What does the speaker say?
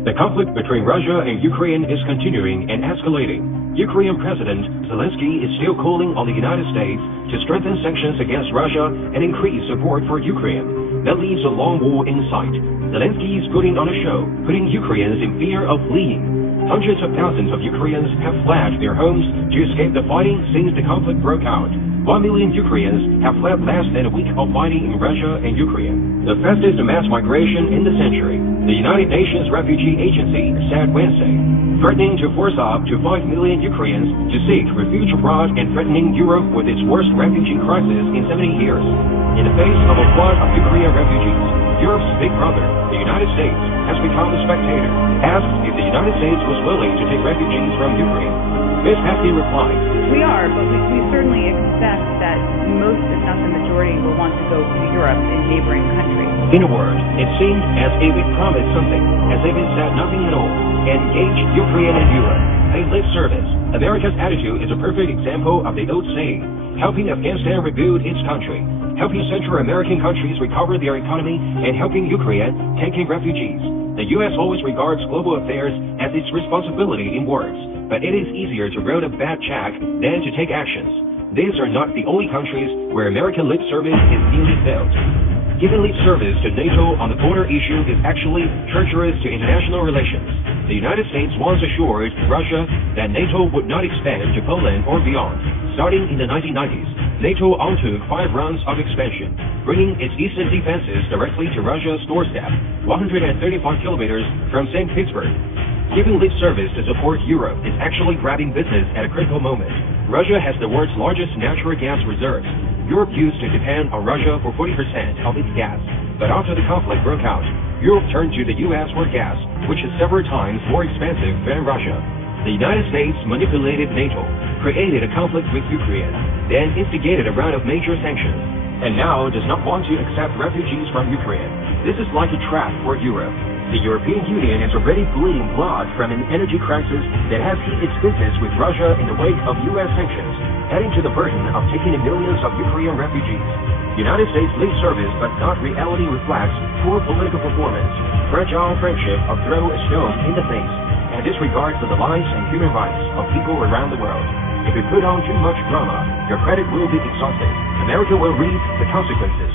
The conflict between Russia and Ukraine is continuing and escalating. Ukrainian President Zelensky is still calling on the United States to strengthen sanctions against Russia and increase support for Ukraine. That leaves a long war in sight. Zelensky is putting on a show, putting Ukrainians in fear of fleeing. Hundreds of thousands of Ukrainians have fled their homes to escape the fighting since the conflict broke out. 1 million Ukrainians have fled less than a week of fighting in Russia and Ukraine, the fastest mass migration in the century. The United Nations Refugee Agency said Wednesday, threatening to force up to 5 million Ukrainians to seek refuge abroad and threatening Europe with its worst refugee crisis in 70 years. In the face of a flood of Ukrainian refugees, Europe's big brother, the United States, has become a spectator. Asked if the United States was willing to take refugees from Ukraine, Ms. Hefty replied, "We are, but we certainly expect that most, if not the majority, will want to go to Europe and neighboring countries." In a word, it seemed as if it promised something, as if it said nothing at all. Engage Ukraine and Europe. Pay lip service. America's attitude is a perfect example of the old saying, helping Afghanistan rebuild its country, helping Central American countries recover their economy, and helping Ukraine taking refugees. The U.S. always regards global affairs as its responsibility in words, but it is easier to write a bad check than to take actions. These are not the only countries where American lip service is nearly failed. Giving lip service to NATO on the border issue is actually treacherous to international relations. The United States once assured Russia that NATO would not expand to Poland or beyond. Starting in the 1990s, NATO undertook 5 rounds of expansion, bringing its eastern defenses directly to Russia's doorstep, 135 kilometers from St. Petersburg. Giving lip service to support Europe is actually grabbing business at a critical moment. Russia has the world's largest natural gas reserves. Europe used to depend on Russia for 40% of its gas, but after the conflict broke out, Europe turned to the U.S. for gas, which is several times more expensive than Russia. The United States manipulated NATO, created a conflict with Ukraine, then instigated a round of major sanctions, and now does not want to accept refugees from Ukraine. This is like a trap for Europe. The European Union is already bleeding blood from an energy crisis that has hit its business with Russia in the wake of U.S. sanctions, adding to the burden of taking in millions of Ukrainian refugees. United States lip service but not reality reflects poor political performance, fragile friendship or throw a stone in the face, and disregard for the lives and human rights of people around the world. If you put on too much drama, your credit will be exhausted. America will reap the consequences.